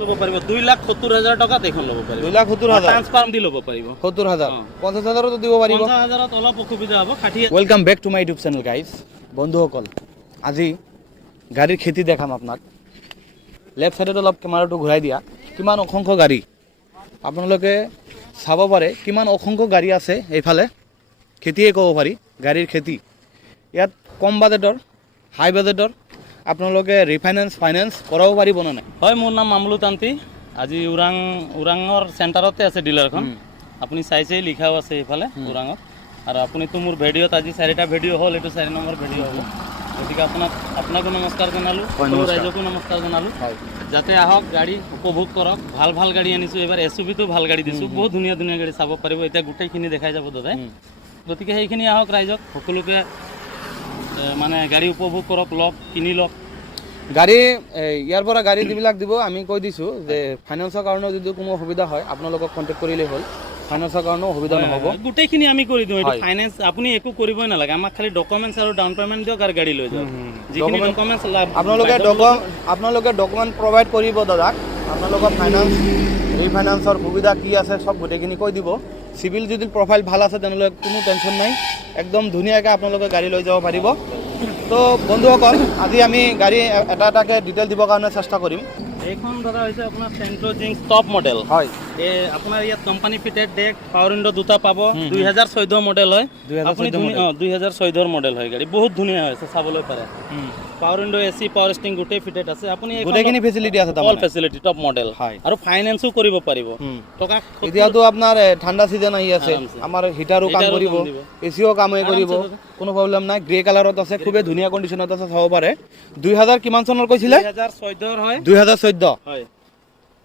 লব পাৰিব 2,70,000 টকাত এখন লব পাৰিব 2,70,000 ট্ৰান্সফাৰ্ম দি লব পাৰিব 70,000 50,000 তো দিব পাৰিব 50,000 অলপ অসুবিধা হ'ব 60,000 welcome back to my YouTube channel guys বন্ধুসকল আজি গাড়ীৰ খেতি দেখাম আপোনাক লেফট সাইডত অলপ কেমেৰাটো ঘূৰাই দিয়া কিমান অসংখ্য গাড়ী আপোনালোকে চাব পাৰে কিমান অসংখ্য গাড়ী আছে এইফালে খেতিয়ে ক'ব পাৰি গাড়ীৰ খেতি ইয়াত কম বাজেটৰ হাই বাজেটৰ আপোনালোকে ৰিফাইনেন্স ফাইনেন্স কৰাব পাৰিব না নাই হয় মোৰ নাম মামলু তান্তি আজি উৰাঙৰ চেণ্টাৰতে আছে ডিলাৰখন আপুনি চাইছেই লিখাও আছে এইফালে উৰাঙত আৰু আপুনি তো মোৰ ভিডিঅ'ত আজি 4টা ভিডিঅ' হ'ল এইটো 4 নম্বৰ ভিডিঅ' হ'ব গতিকে আপোনাকো নমস্কাৰ জনালোঁ ৰাইজকো নমস্কাৰ জনালোঁ যাতে আহক গাড়ী উপভোগ কৰক ভাল ভাল গাড়ী আনিছোঁ এইবাৰ এছইভিটো ভাল গাড়ী দিছোঁ বহুত ধুনীয়া ধুনীয়া গাড়ী চাব পাৰিব এতিয়া গোটেইখিনি দেখাই যাব দাদাই গতিকে সেইখিনি আহক ৰাইজক সকলোকে মানে গাড়ী উপভোগ কৰক লওক কিনি লওক গাড়ী ইয়াৰ পৰা গাড়ী যিবিলাক দিব আমি কৈ দিছোঁ যে ফাইনেন্সৰ কাৰণেও যদি কোনো অসুবিধা হয় আপোনালোকক কণ্টেক্ট কৰিলেই হ'ল ফাইনেন্সৰ কাৰণেও অসুবিধা নহ'ব গোটেইখিনি আমি কৰি দিওঁ এইটো ফাইনেন্স আপুনি একো কৰিবই নালাগে আমাক খালি ডকুমেণ্টছ আৰু ডাউন পে'মেণ্ট দিয়ক আৰু গাড়ী লৈ যাওক যিখিনি ডকুমেণ্টছ আপোনালোকে ডকুমেণ্ট প্ৰভাইড কৰিব দাদাক আপোনালোকৰ ফাইনেন্স ৰিফাইনেন্সৰ সুবিধা কি আছে চব গোটেইখিনি কৈ দিব চিভিল যদি প্ৰফাইল ভাল আছে তেনেহ'লে কোনো টেনশ্যন নাই একদম ধুনীয়াকৈ আপোনালোকে গাড়ী লৈ যাব পাৰিব তো বন্ধুসকল আজি আমি গাড়ী এটা এটাকৈ ডিটেইল দিবৰ কাৰণে চেষ্টা কৰিম এইখন দাদা হৈছে আপোনাৰ চেণ্ট্ৰ' জিংছ টপ মডেল হয় এই আপোনাৰ ইয়াত company fitted deck power window দুটা পাব 2014 মডেল হয় আপুনি 2014 মডেল হয় গাড়ী বহুত ধুনীয়া হৈছে চাবলৈ পাৰে power window AC power sting গোটেই ফিটেড আছে আপুনি গোটেইখিনি ফেচিলিটি আছে অল ফেচিলিটি টপ মডেল আৰু ফাইনেন্সো কৰিব পাৰিব টকা এতিয়াতো আপোনাৰ ঠাণ্ডা সিজন আহি আছে আমাৰ হিটাৰো কাম কৰিব এচিও কাম কৰিব কোনো প্ৰব্লেম নাই গ্ৰে কালাৰত আছে খুবেই ধুনীয়া কণ্ডিশ্যনত আছে চাব পাৰে 2000 কিমান চনৰ কৈছিলে 2014 হয় 2014 হয়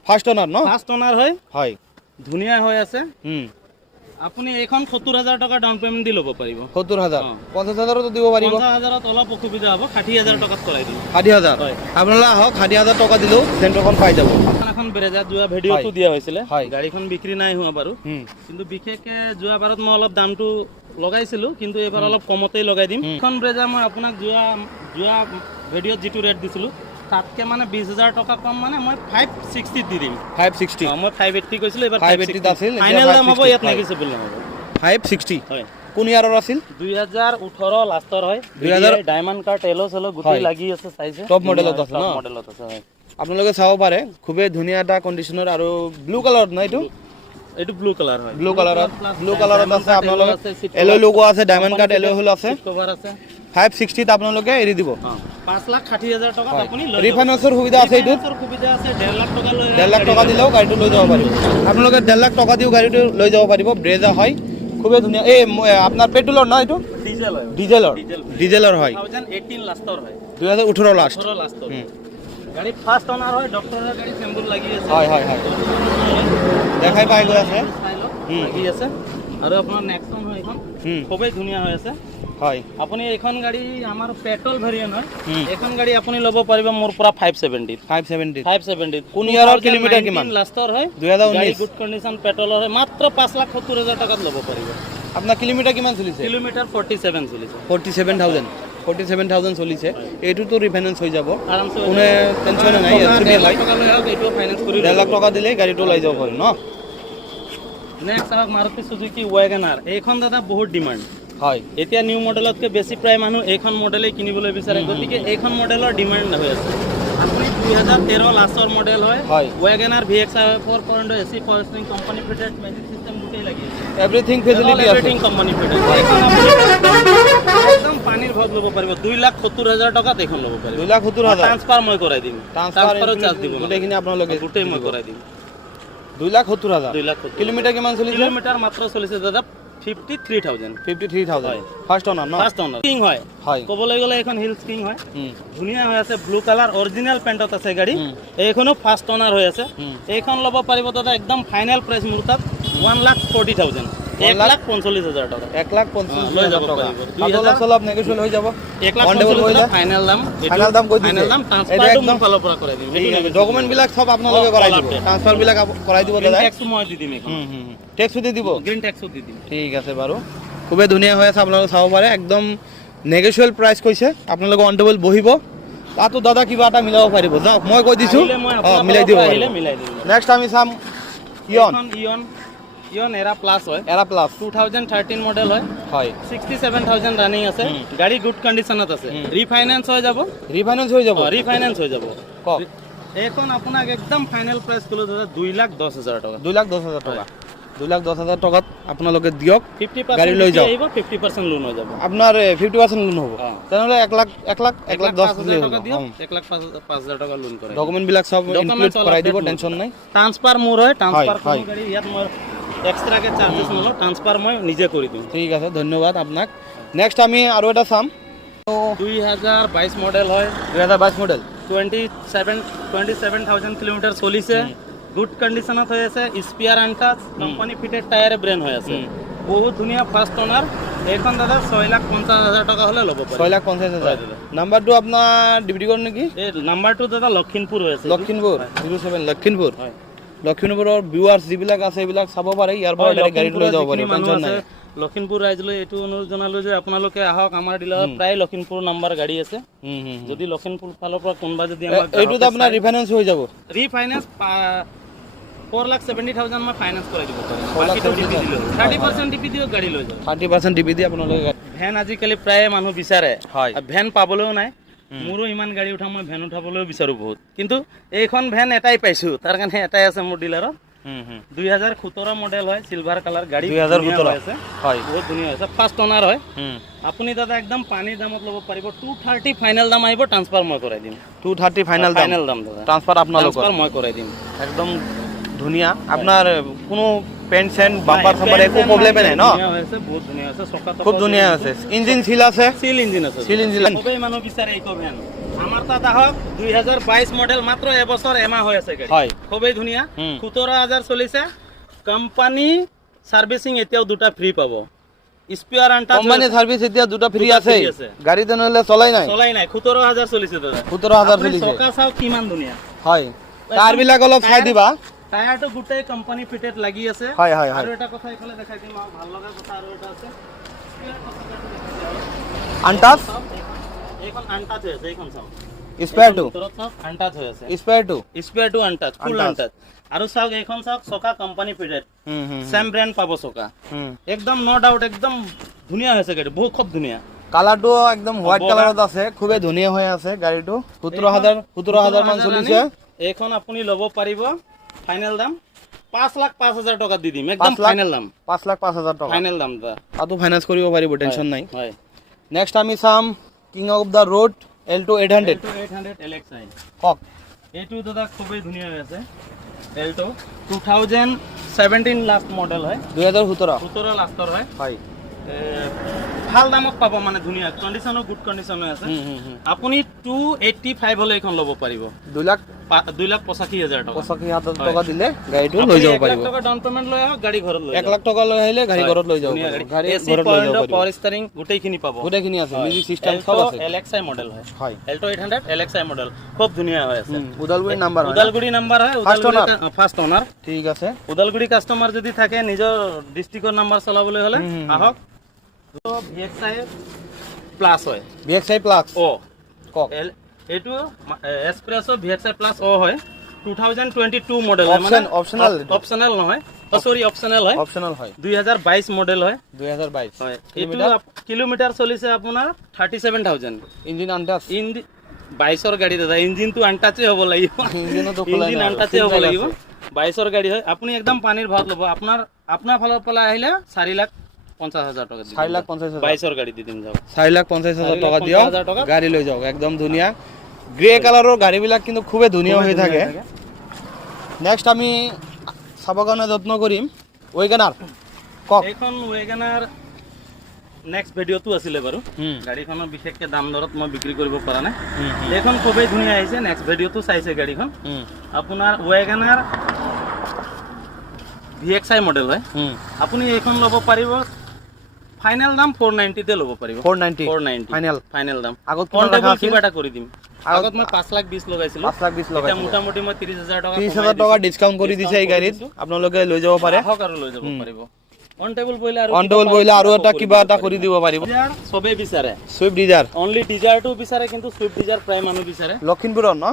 ফাৰ্ষ্ট অনাৰ ন ফাৰ্ষ্ট অনাৰ হয় হয় ধুনীয়া হৈ আছে আপুনি এইখন 70,000 টকা ডাউন পেমেণ্ট দি ল'ব পাৰিব 70,000 50,000 তো দিব পাৰিব 50,000 অলপ অসুবিধা হ'ব 60,000 টকাত কৰাই দিম 60,000 হয় আপোনালোকে আহক 60,000 টকা দিলেও চেণ্টাৰখন পাই যাব এখন ব্ৰেজাৰ যোৱা ভিডিঅ'টো দিয়া হৈছিলে গাড়ীখন বিক্ৰী নাই হোৱা বাৰু কিন্তু বিশেষকৈ যোৱা বাৰত মই অলপ দামটো লগাইছিলোঁ কিন্তু এইবাৰ অলপ কমতেই লগাই দিম এখন ব্ৰেজাৰ মই আপোনাক যোৱা ভিডিঅ'ত যিটো ৰেট দিছিলোঁ তাতকে মানে 20,000 টকা কম মানে মই 560 দি দিম 560 মই 580 কৈছিলো এবাৰ 580 আছিল ফাইনেল দাম হ'ব ইয়াত নেগোচিয়েবল নহ'ব 560 হয় কোন ইয়াৰৰ আছিল 2018 লাষ্টৰ হয় 2000 ডায়মণ্ড কাৰ্ড এলো চেলো গুটি লাগি আছে চাইছে টপ মডেলত আছে ন মডেলত আছে হয় আপোনালোকে চাব পাৰে খুবেই ধুনীয়া এটা কণ্ডিশ্যনৰ আৰু ব্লু কালাৰত ন এইটো ব্লু কালাৰ হয় ব্লু কালাৰত আছে আপোনালোকে এলো লোগো আছে ডায়মণ্ড কাৰ্ড এলো হল আছে কভাৰ আছে 560 ত আপোনালোকে এৰি দিব 5,60,000 টকা আপুনি ৰিফাইনেন্সৰ সুবিধা আছে এইটোত সুবিধা আছে 1.5 লাখ টকা লৈ 1.5 লাখ টকা দিলেও গাড়ীটো লৈ যাব পাৰিব আপোনালোকে 1.5 লাখ টকা দিও গাড়ীটো লৈ যাব পাৰিব ব্ৰেজা হয় খুবেই ধুনীয়া এই আপোনাৰ পেট্ৰলৰ ন এইটো ডিজেলৰ হয় 2018 লাষ্টৰ হয় 2018 লাষ্টৰ গাড়ী ফাৰ্ষ্ট অনাৰ হয় ডক্টৰৰ গাড়ী চেম্বুল লাগি আছে হয় দেখাই পাই গৈ আছে লাগি আছে আৰু আপোনাৰ নেক্সন হয় এখন খুবেই ধুনীয়া হৈ আছে হয় আপুনি এইখন গাড়ী আমাৰ পেট্ৰল ভেৰিয়েন্ট হয় এইখন গাড়ী আপুনি ল'ব পাৰিব মোৰ পৰা 570 কোন ইয়াৰৰ কিলোমিটাৰ কিমান লাষ্টৰ হয় 2019 গুড কণ্ডিশ্যন পেট্ৰলৰ হয় মাত্ৰ 5,70,000 টকাত ল'ব পাৰিব আপোনাৰ কিলোমিটাৰ কিমান চলিছে কিলোমিটাৰ 47 চলিছে 47,000 চলিছে এইটোতো ৰিফাইনেন্স হৈ যাব আৰামছে কোনে টেনশ্যন নাই 1.5 লাখ টকা লৈ আহক এইটো ফাইনেন্স কৰি 1.5 লাখ টকা দিলে গাড়ীটো লৈ যাব পাৰিম ন নেক্সট আহক মাৰুতি সুজুকি ৱেগনাৰ এইখন দাদা বহুত ডিমাণ্ড হয় এতিয়া নিউ মডেলতকৈ বেছি প্ৰায় মানুহ এইখন মডেলেই কিনিবলৈ বিচাৰে গতিকে এইখন মডেলৰ ডিমাণ্ড হৈ আছে আপুনি 2013 লাষ্টৰ মডেল হয় WagonR VX-i 4.0 AC power steering company fitted magic system গোটেই লাগি আছে এভৰিথিং ফেচিলিটি আছে এভৰিথিং কোম্পানী ফিটেড একদম পানীৰ ভাগ ল'ব পাৰিব 2,70,000 টকাত এইখন ল'ব পাৰিব 2,70,000 ট্ৰান্সফাৰ মই কৰাই দিম ট্ৰান্সফাৰৰ চাৰ্জ দিব গোটেইখিনি আপোনালোকে গোটেই মই কৰাই দিম 2,70,000 কিলোমিটাৰ কিমান চলিছে কিলোমিটাৰ মাত্ৰ চলিছে দাদা 53,000 ফাৰ্ষ্ট অনাৰ ন ফাৰ্ষ্ট অনাৰ কিং হয় ক'বলৈ গ'লে এখন হিলছ কিং হয় ধুনীয়া হৈ আছে ব্লু কালাৰ অৰিজিনেল পেণ্টত আছে গাড়ী এইখনো ফাৰ্ষ্ট অনাৰ হৈ আছে এইখন ল'ব পাৰিব দাদা একদম ফাইনেল প্ৰাইচ মোৰ তাত 1,40,000 1,45,000 টকা 1,45,000 টকা অলপ নেগোচিয়েবল হৈ যাব 1,45,000 ফাইনেল দাম কৈ দিছে ফাইনেল দাম ট্ৰান্সফাৰটো মোৰ ফালৰ পৰা কৰাই দিম ডকুমেণ্ট বিলাক সব আপোনালোকে কৰাই দিব ট্ৰান্সফাৰ বিলাক কৰাই দিব দাদা টেক্স মই দি দিম এখন টেক্সও দি দিব গ্ৰীণ টেক্সও দি দিম ঠিক আছে বাৰু খুবেই ধুনীয়া হৈ আছে আপোনালোকে চাব পাৰে একদম নেগোচিয়েবল প্ৰাইচ কৈছে আপোনালোকে অন টেবল বহিব তাতো দাদা কিবা এটা মিলাব পাৰিব যাওক মই কৈ দিছো আহিলে মই আপোনাৰ মিলাই দিব পৰা পাৰিব আহিলে মিলাই দিম নেক্সট আমি চাম ইয়ন এখন ইয়ন এৰা প্লাছ হয় এৰা প্লাছ 2013 মডেল হয় হয় 67000 ৰানিং আছে গাড়ী গুড কণ্ডিশ্যনত আছে ৰিফাইনেন্স হৈ যাব ৰিফাইনেন্স হৈ যাব ৰিফাইনেন্স হৈ যাব কওক এইখন আপোনাক একদম ফাইনেল প্ৰাইচ ক'লো দাদা 2,10,000 টকা 2,10,000 টকা 2,10,000 টকাত আপোনালোকে দিয়ক 50% গাড়ী লৈ যাওক আহিব 50% লোন হৈ যাব আপোনাৰ 50% লোন হ'ব তেনেহ'লে 1,10,000 টকা দিয়ক 1,05,000 টকা লোন কৰে ডকুমেণ্ট বিলাক সব ইনক্লুড কৰাই দিব টেনচন নাই ট্ৰান্সফাৰ মোৰ হয় ট্ৰান্সফাৰ হয়। কোনো গাড়ী ইয়াত মই এক্সট্ৰাকে চাৰ্জেছ নলওঁ ট্ৰান্সফাৰ মই নিজে কৰি দিম ঠিক আছে ধন্যবাদ আপোনাক নেক্সট আমি আৰু এটা চাম 2022 মডেল হয় 2022 মডেল 27,000 কিলোমিটাৰ চলিছে গুড কণ্ডিশ্যনত হৈ আছে স্পিয়াৰ আনটাচ কোম্পানী ফিটেড টায়াৰে ব্ৰেণ্ড হৈ আছে বহুত ধুনীয়া ফাৰ্ষ্ট অনাৰ এইখন দাদা 6,50,000 টকা হ'লে ল'ব পাৰে 6,50,000 নাম্বাৰটো আপোনাৰ ডিব্ৰুগড় নেকি এই নাম্বাৰটো দাদা লখিমপুৰ হৈ আছে লখিমপুৰ 07 লখিমপুৰ হয় লখিমপুৰৰ ভিউৱাৰ্ছ যিবিলাক আছে এইবিলাক চাব পাৰে ইয়াৰ পৰা ডাইৰেক্ট গাড়ী লৈ যাব পাৰে টেনচন নাই লখিমপুৰ ৰাইজলৈ এইটো অনুৰোধ জনালো যে আপোনালোকে আহক আমাৰ ডিলাৰত প্ৰায় লখিমপুৰ নাম্বাৰ গাড়ী আছে যদি লখিমপুৰ ফালৰ পৰা কোনোবা যদি আমাক এইটোত আপোনাৰ ৰিফাইনেন্স হৈ যাব ৰিফাইনেন্স 4,70,000 মই ফাইনেন্স কৰাই দিব পাৰিম বাকীটো ডিপি দিলো 30% ডিপি দিও গাড়ী লৈ যাব 30% ডিপি দি আপোনালোকে ভেন আজিকালি প্ৰায় মানুহ বিচাৰে হয় ভেন পাবলৈও নাই মোৰো ইমান গাড়ী উঠাম মই ভেন উঠাবলৈও বিচাৰো বহুত কিন্তু এইখন ভেন এটাই পাইছো তাৰ কাৰণে এটাই আছে মোৰ ডিলাৰত 2017 মডেল হয় সিলভাৰ কালাৰ গাড়ী 2017 আছে হয় বহুত ধুনীয়া আছে ফাৰ্ষ্ট অনাৰ হয় আপুনি দাদা একদম পানীৰ দামত ল'ব পাৰিব 230 ফাইনেল দাম আহিব ট্ৰান্সফাৰ মই কৰাই দিম 230 ফাইনেল দাম দাদা ট্ৰান্সফাৰ আপোনালোকৰ ট্ৰান্সফাৰ মই কৰাই দিম একদম ধুনীয়া আপোনাৰ কোনো পেন চেন বাম্পাৰ চাম্পাৰ একো প্ৰব্লেম নাই ন ধুনীয়া হৈছে বহুত ধুনীয়া আছে চকা খুব ধুনীয়া আছে ইঞ্জিন সিল আছে সিল ইঞ্জিন আছে সিল ইঞ্জিন সবেই মানুহ বিচাৰে ইকো ভেন আমাৰ তাত আহক 2022 মডেল মাত্ৰ এবছৰ এমাহ হৈ আছে গাড়ী হয় খুবেই ধুনীয়া 17,000 চলিছে কোম্পানী সাৰ্ভিসিং এতিয়াও দুটা ফ্ৰী পাব স্পিয়াৰ আনটাচ কোম্পানী সাৰ্ভিস এতিয়া দুটা ফ্ৰী দুটা আছে free আছে। গাড়ী তেনেহলে চলাই নাই চলাই নাই 17,000 চলিছে দাদা 17,000 আপুনি চলিছে চকা চাওক কিমান ধুনীয়া হয় টায়াৰ বিলাক অলপ চাই দিবা টায়াৰটো গোটেই কোম্পানী ফিটেড লাগি আছে হয় হয় হয় আৰু এটা কথা এইফালে দেখাই দিম আৰু ভাল লগা কথা আৰু এটা আছে আনটাচ এইখন আনটাচ হৈ আছে এইখন চাওক স্পেয়াৰ টু ভিতৰত চাওক আনটাচ হৈ আছে spare to spare to untouch full untouch আৰু চাওক এইখন চাওক চকা কোম্পানী ফিটেড চেম ব্র্যান্ড পাব চকা একদম নো ডাউট একদম ধুনীয়া হৈছে গাড়ী বহুত খুব ধুনীয়া কালাৰটো একদম হোৱাইট কালাৰত আছে খুবেই ধুনীয়া হৈ আছে গাড়ীটো 17,000 মান চলিছে এইখন আপুনি ল'ব পাৰিব ফাইনেল দাম 5,05,000 টকা দি দিম একদম ফাইনেল দাম 5,05,000 টকা ফাইনেল দাম দাদা তাতো ফাইনেন্স কৰিব পাৰিব টেনচন নাই হয় নেক্সট আমি চাম king of the road L2 800 800 LXi কক এইটো দাদা খুবেই ধুনীয়া হৈ আছে L2 2017 লাষ্ট মডেল হয় 2017 লাষ্টৰ হয় হয় ভাল দামত পাব মানে ধুনীয়া কণ্ডিশ্যনো গুড কণ্ডিশ্যন হৈ আছে আপুনি 285 হলে এখন ল'ব পাৰিব 2,85,000 টকা 85,000 টকা দিলে গাড়ীটো লৈ যাব পাৰিব 1,00,000 টকা ডাউন পেমেন্ট লৈ আহক গাড়ী ঘৰত লৈ 1,00,000 টকা লৈ আহিলে গাড়ী ঘৰত লৈ যাব পাৰিব গাড়ী ঘৰত লৈ যাব পাৰিব পাৱাৰ ষ্টাৰিং গোটেইখিনি পাব গোটেইখিনি আছে মিউজিক সিস্টেম সব আছে LXi মডেল হয় হয় Alto 800 LXi মডেল খুব ধুনীয়া হৈ আছে উদালগুৰি নাম্বাৰ হয় উদালগুৰি নাম্বাৰ হয় ফাৰ্ষ্ট অনাৰ ঠিক আছে উদালগুৰি কাস্টমাৰ যদি থাকে নিজৰ ডিস্ট্ৰিক্টৰ নাম্বাৰ চলাবলৈ হলে আহক VXi প্লাস হয় VXi প্লাস ও কক এইটো এক্সপ্ৰেছো VXi প্লাস ও হয় 2022 মডেল হয় মানে অপশনাল নহয় সরি অপশনাল হয় অপশনাল হয় 2022 মডেল হয় 2022 হয় এইটো কিলোমিটাৰ চলিছে আপোনাৰ 37,000 ইঞ্জিন আনটাচ 22ৰ গাড়ী দাদা ইঞ্জিনটো আনটাচে হ'ব লাগিব ইঞ্জিন আনটাচে হ'ব লাগিব 22ৰ গাড়ী হয় আপুনি একদম পানীৰ ভাত ল'ব আপোনাৰ ফালৰ পৰা আহিলে 4,50,000 টকা 4,50,000 22ৰ গাড়ী দি দিম যাওক 4,50,000 টকা দিও গাড়ী লৈ যাওক একদম ধুনীয়া গ্ৰে কালাৰৰ গাড়ীবিলাক কিন্তু খুবেই ধুনীয়া হৈ থাকে নেক্সট আমি চাব কাৰণে যত্ন কৰিম ওয়েগনাৰ কক এইখন ওয়েগনাৰ নেক্সট ভিডিঅ'টো আছিলে বাৰু গাড়ীখনৰ বিশেষকৈ দাম দৰত মই বিক্ৰী কৰিব পৰা নাই এইখন খুবেই ধুনীয়া আহিছে নেক্সট ভিডিঅ'টো চাইছে গাড়ীখন আপোনাৰ ওয়েগনাৰ VXi মডেল হয় আপুনি এইখন ল'ব পাৰিব ফাইনেল দাম 490 তে ল'ব পাৰিব 490 ফাইনেল দাম আগত কিবা এটা কৰি দিম আগত মই 5,20,000 লগাইছিলো 5,20,000 লগাইছিলো মোটামুটি মই 30,000 টকা 30,000 টকা ডিসকাউন্ট কৰি দিছে এই গাড়ীত আপোনালোকে লৈ যাব পাৰে আহক আৰু লৈ যাব পাৰিব অন টেবুল বইলে আৰু অন টেবুল বহিলে আৰু এটা কিবা এটা কৰি দিব পাৰিব সবে বিচাৰে সুইফট ডিজায়াৰ অনলি ডিজায়াৰটো বিচাৰে কিন্তু সুইফট ডিজায়াৰ প্ৰায় মানুহ বিচাৰে লখিমপুৰৰ ন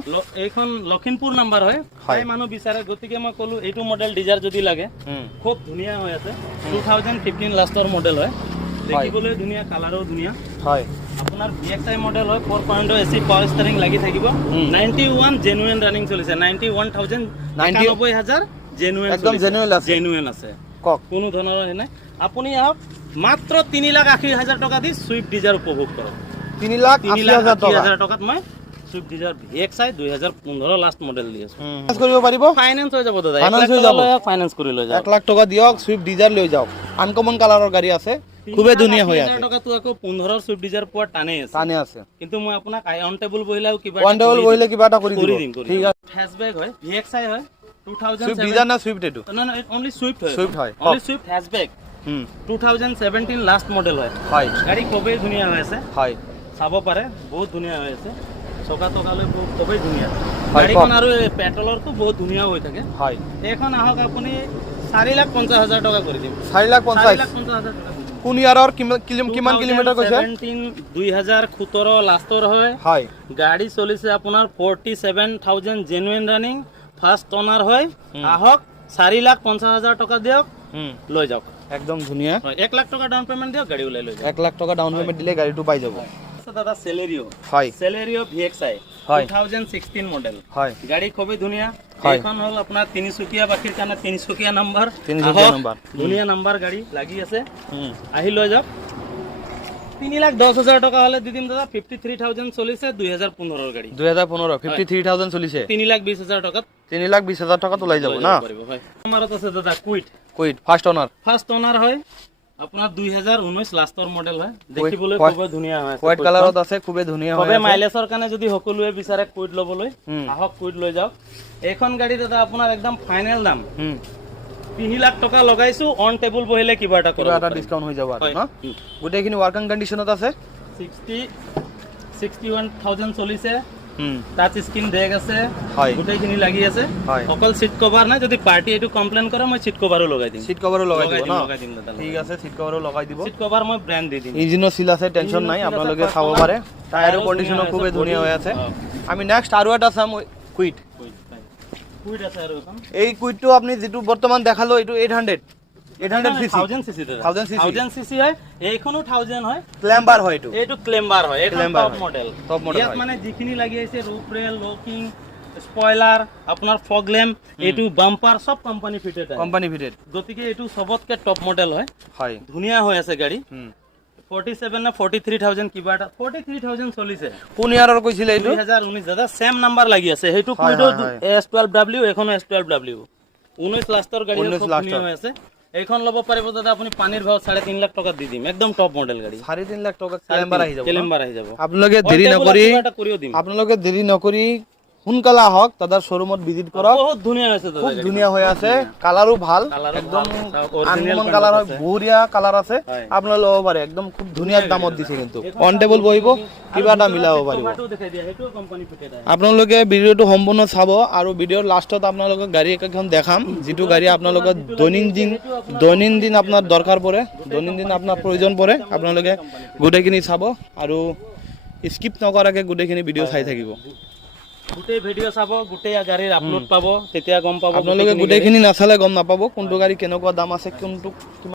এইখন লখিমপুৰ নাম্বাৰ হয় প্ৰায় মানুহ বিচাৰে গতিকে মই ক'লো এইটো মডেল ডিজায়াৰ যদি লাগে খুব ধুনীয়া হৈ আছে 2015 লাষ্টৰ মডেল হয় দেখিবলৈ ধুনীয়া কালাৰো ধুনীয়া হয় আপোনাৰ VXI মডেল হয় 4.0 AC পাৱাৰ ষ্টাৰিং লাগি থাকিব 91 জেনুইন ৰানিং চলিছে 91,000 জেনুইন একদম জেনুইন আছে জেনুইন আছে কক কোনো ধৰণৰ নাই আপুনি আহক মাত্ৰ 3,80,000 টকা দি সুইফট ডিজায়াৰ উপভোগ কৰক 3,80,000 টকাত মই Swift Dzire VXI 2015 last model দি আছো ফাইনেন্স কৰিব পাৰিব ফাইনেন্স হৈ যাব দাদা ফাইনেন্স হৈ যাব ফাইনেন্স কৰি লৈ যাওক 1 লাখ টকা দিয়ক সুইফট ডিজায়াৰ লৈ যাওক আনকমন কালাৰৰ গাড়ী আছে খুবেই ধুনীয়া হৈ আছে টকাটো আকৌ 15 সুইফট ডিজায়াৰ পোৱা টানে আছে কিন্তু মই আপোনাক অন টেবুল বহিলেও কিবা অন টেবুল বহিলে কিবা এটা কৰি দিম ঠিক আছে হেচবেক হয় VXI হয় 2000 সুইফট ডিজায়াৰ না সুইফট এটো না না অনলি সুইফট হয় সুইফট হয় only Swift hatchback 2017 last model হয় হয় গাড়ী খুবেই ধুনীয়া হৈ আছে হয় চাব পাৰে বহুত ধুনীয়া হৈ আছে চকা টকালৈ খুবেই ধুনীয়া হয়, গাড়ীখন আৰু পেট্ৰলৰটো বহুত ধুনীয়া হৈ থাকে হয় এইখন আহক আপুনি 4,50,000 টকা কৰি দিম 4,50,000 4,50,000 টকা কোন ইয়াৰৰ কিমান কিলোমিটাৰ কৈছে 2017 লাষ্টৰ হয় হয় গাড়ী চলিছে আপোনাৰ 47,000 জেনুইন ৰানিং ফাৰ্ষ্ট অনাৰ হয় আহক 4,50,000 টকা দিয়ক লৈ যাওক একদম ধুনীয়া 1 লাখ টকা ডাউন পেমেন্ট দিয়ক গাড়ী ওলাই লৈ যাওক 1 লাখ টকা ডাউন পেমেন্ট দিলে গাড়ীটো পাই যাব দাদা সেলেৰিও হয় সেলেৰিও VXI হয় 2016 মডেল হয় গাড়ী খুবেই ধুনীয়া হয়। এইখন হল আপোনাৰ তিনিচুকীয়া বাকীৰ কাৰণে তিনিচুকীয়া নাম্বাৰ নাম্বাৰ ধুনীয়া নাম্বাৰ গাড়ী লাগি আছে আহি লৈ যাওক 3,10,000 টকা হলে দি দিম দাদা 53,000 চলিছে 2015 গাড়ী 2015 53,000 চলিছে 3,20,000 টকাত 3,20,000 টকাত ওলাই যাব না হয় আমাৰত আছে দাদা কুইট ফাৰ্ষ্ট অনাৰ হয় আপোনাৰ 2019 লাষ্টৰ মডেল হয় দেখিবলৈ খুব ধুনীয়া হয় হোৱাইট কালাৰত আছে খুবেই ধুনীয়া হয় খুবেই মাইলেজৰ কাৰণে যদি সকলোৱে বিচাৰে কুইট ল'বলৈ আহক কুইট লৈ যাওক এইখন গাড়ী দাদা আপোনাৰ একদম ফাইনেল দাম 3 লাখ টকা লগাইছো অন টেবুল বহিলে কিবা এটা কৰিব এটা ডিসকাউন্ট হৈ যাব আৰু ন গোটেইখিনি ওয়াৰ্কিং কন্ডিশনত আছে 61,000 চলিছে টাচ স্ক্ৰিন ডেক আছে হয় গোটেইখিনি লাগি আছে হয় অকল সিট কভাৰ নাই যদি পাৰ্টি এটো কমপ্লেইন কৰে মই সিট কভাৰো লগাই দিম সিট কভাৰো লগাই দিব ন লগাই দিম দাদা ঠিক আছে সিট কভাৰো লগাই দিব সিট কভাৰ মই ব্ৰ্যান্ড দি দিম ইঞ্জিনৰ সিল আছে টেনশন নাই আপোনালোকে চাব পাৰে টায়াৰৰ কন্ডিশনো খুবেই ধুনীয়া হৈ আছে আমি নেক্সট আৰু এটা চাম কুইট আছে আৰু এখন এই কুইটটো আপনি যেটো বৰ্তমান দেখালো এটো 800 সিসি 1000 সিসি 1000 সিসি হয় এইখনো 1000 হয় ক্লেম্বাৰ হয় এটো এইটো ক্লেম্বাৰ হয় এইটো ক্লেম্বাৰ টপ মডেল হয় ইয়াত মানে যিখিনি লাগি আছে ৰূফ ৰেল লকিং স্পয়লাৰ আপোনাৰ ফগ ল্যাম্প এইটো বাম্পাৰ সব কোম্পানী ফিটেড হয় কোম্পানী ফিটেড গতিকে এইটো সবতকে টপ মডেল হয় হয় ধুনীয়া হৈ আছে গাড়ী 47 না 43,000 কিবা এটা 43,000 চলিছে কোন ইয়াৰৰ কৈছিলে এইটো 2019 দাদা সেম নাম্বাৰ লাগি আছে হেতু কুইডো S12W এখনো S12W 19 লাষ্টৰ গাড়ী খুব ধুনীয়া হৈ আছে এইখন ল'ব পাৰিব দাদা আপুনি পানীৰ ভাও 3.5 লাখ টকা দি দিম একদম টপ মডেল গাড়ী 3.5 লাখ টকা ক্লেম্বাৰ আহি যাব আপোনালোকে দেৰি নকৰি সোনকালে আহক দাদাৰ শ্বৰুমত ভিজিট কৰক বহুত ধুনীয়া হৈছে দাদা খুব ধুনীয়া হৈ আছে কালাৰো ভাল একদম আনকমন কালাৰ হয় বঢ়িয়া কালাৰ আছে আপোনালোকে ল'ব পাৰে একদম খুব ধুনীয়া দামত দিছে কিন্তু অন টেবুল বহিব কিবা এটা মিলাব পাৰিব আপোনালোকে ভিডিঅ'টো সম্পূৰ্ণ চাব আৰু ভিডিঅ'ৰ লাষ্টত আপোনালোকক গাড়ী এখন দেখাম যিটো গাড়ী আপোনালোকৰ দৈনন্দিন আপোনাৰ দৰকাৰ পৰে দৈনন্দিন আপোনাৰ প্ৰয়োজন পৰে আপোনালোকে গোটেইখিনি চাব আৰু স্কিপ নকৰাকৈ গোটেইখিনি ভিডিঅ' চাই থাকিব গোটেই ভিডিঅ' চাব গোটেই গাড়ীৰ আপলোড পাব তেতিয়া গম পাব আপোনালোকে গোটেইখিনি নাচালে গম নাপাব কোনটো গাড়ী কেনেকুৱা দাম আছে কোনটো